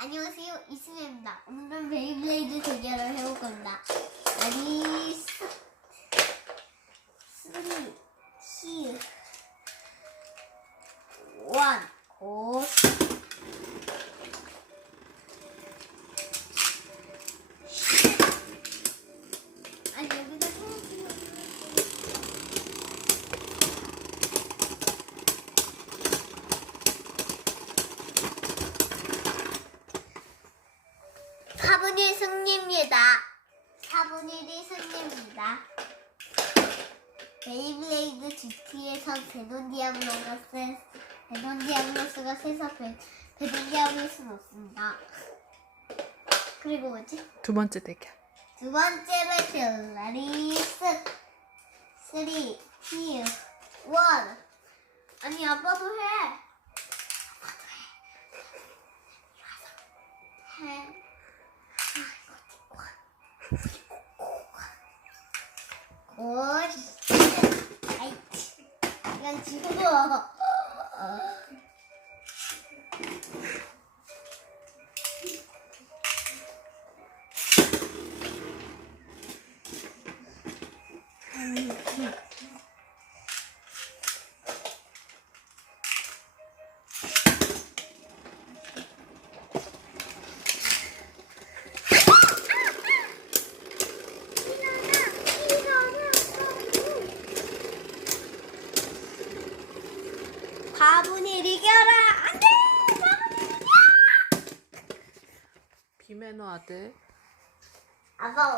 안녕하세요 이승혜입니다. 오늘은 베이블레이드 대결을 해볼 겁니다. 레디 쓰리 히 원, 고. 4분의 승리입니다. 4분의 1 승리입니다. 베이블레이드 GT에서 베돈 디아블로스, 베돈 디아블로스가 세서 베, 베돈 디아블로스는 없습니다. 그리고 뭐지? 두 번째 대결. 두 번째 배틀, 라리스. 3, 2, 1. 아니, 아빠도 해. 아빠도 해. 해. 오, 아이, 이건 지금 바분이 이겨라! 안돼! 비매너 아들. 아빠